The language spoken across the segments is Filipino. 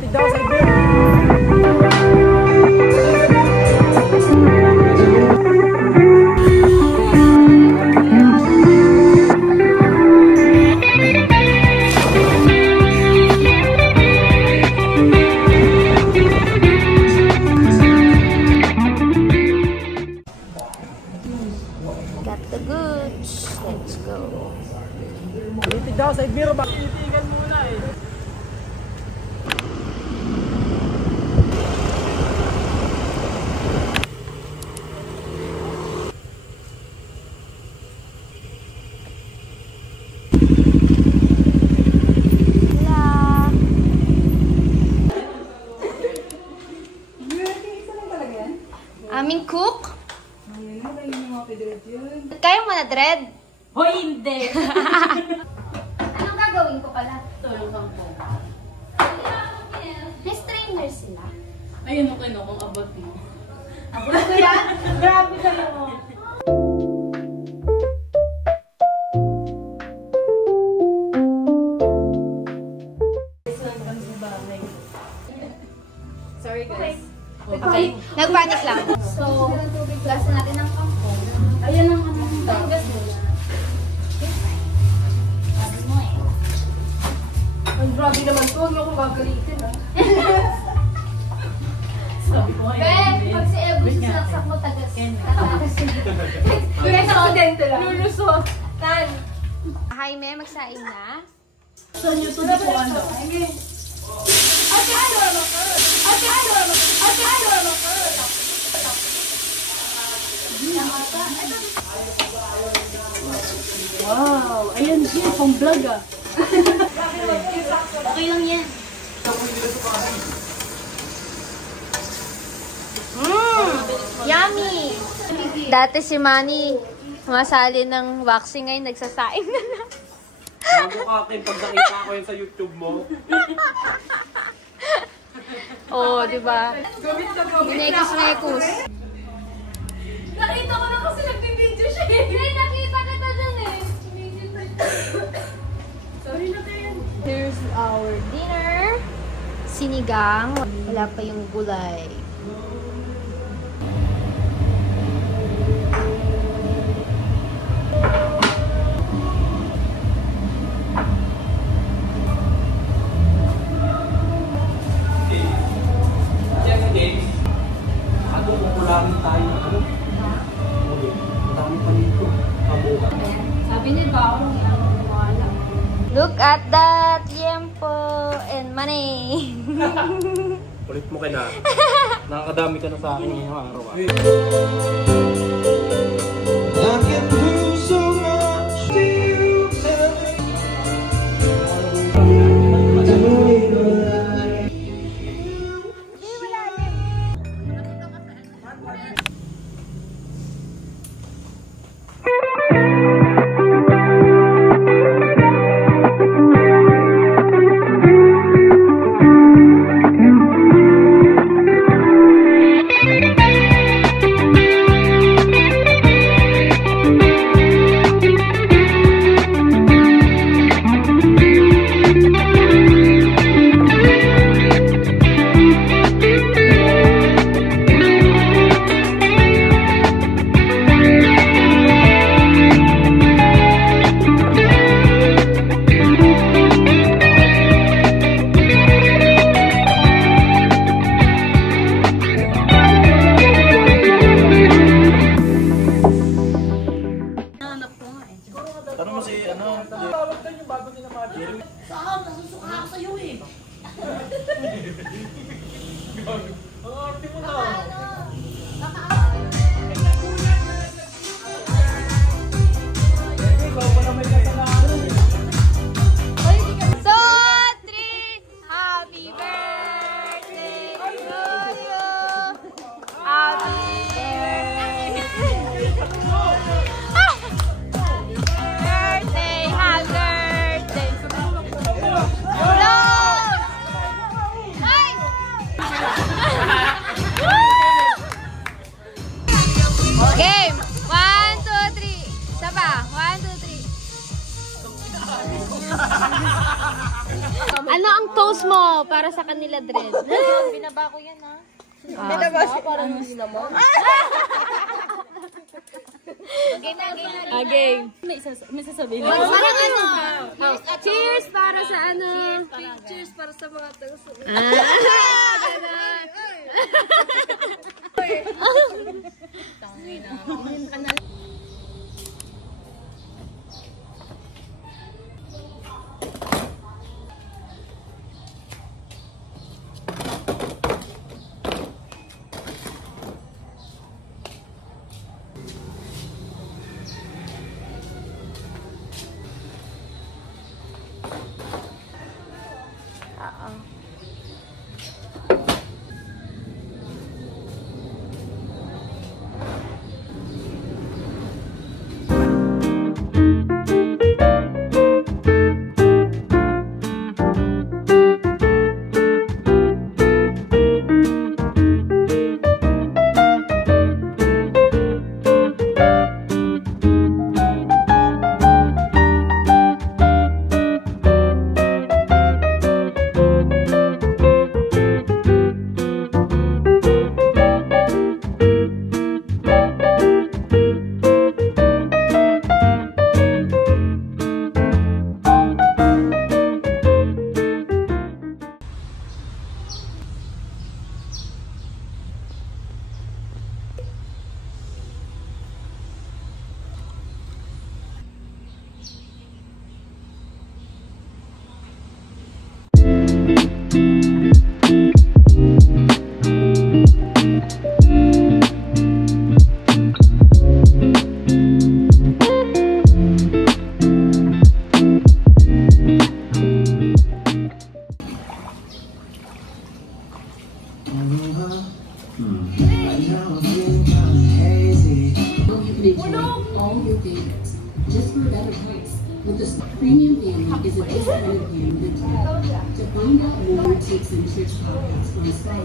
Got the goods. Let's go. Itig daw sa Ibiro ba? Itigan muna eh. Aming cook? Kaya mo na dread? O hindi! Anong gagawin ko pala? Tulungan ko. May strainer sila. Ayun ako kung abot mo. Abot ko yan? Grabe kayo mo! Sorry guys. Okay. Nagpanik lang. So, gasan natin ng kangkong. Ayan ang ano. Gas mo na. Sabi mo eh. Ang grabe naman to. Huwag ako gagalitin ah. Sabi ko Ben, pag si Ebu sinaksak mo tagas. Tatakas yun. Yung aksidente lang. Lulusot. Tan. Jaime, magsaing na. Saan nyo to di po ano? Wow! Ayan siya, pang vlog ah. Okay lang yan. Yummy! Dati si Manny, sumasali ng waxing, ngayon nagsasaing na lang. Bago ka akin pag nakita ko yun sa YouTube mo. Oo, diba? Nekus-nekus. Nakita ko na kasi nagbibideo siya eh. Hey, nakita kita dyan eh. Sorry na kayo. Here's our dinner. Sinigang. Wala pa yung gulay. Look at that! Liempo and money! Ulit mo ka na. Nakakadami ka na sa akin ngayong araw. para sa kanila dread. Binaba ko yan, ha? Binaba siya. Parang hindi naman. Game. May sasabihin. Parang ano? Cheers para sa ano? Cheers para sa mga tagas. All your favorites, just for a better price. With this premium family is a discounted view with a tag. To find out more, Tips and Tricks podcast on Spotify.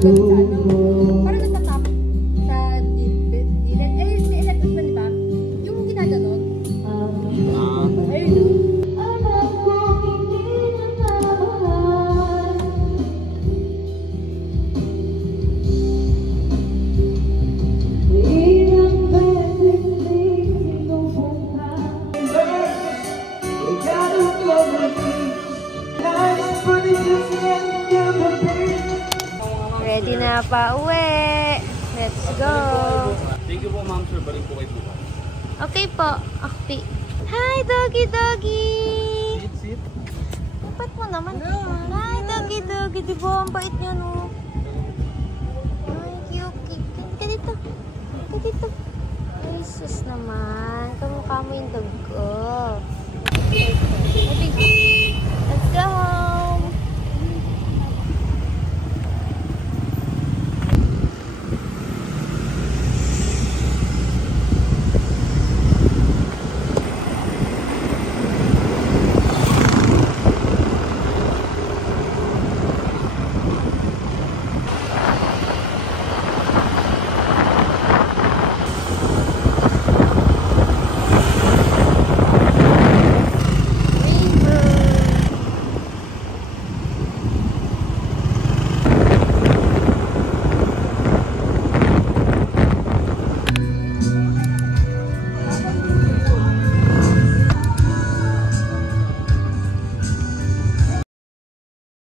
Parang natatap sa gilid. Eh, may electric na, di ba? Yung ginaganon. Ayun. Ready na pa uwi. Let's go. Thank you po, ma'am, sir. Balik po kayo bukas. Okay po. Akpi. Hi, doggy, doggy. Sit. Dapat mo naman. Hi, doggy, doggy. Di ba? Ang bait niya, no? Ay, cute. Ka dito. Ka dito. Ay, sus naman. Kamukha mo yung dog.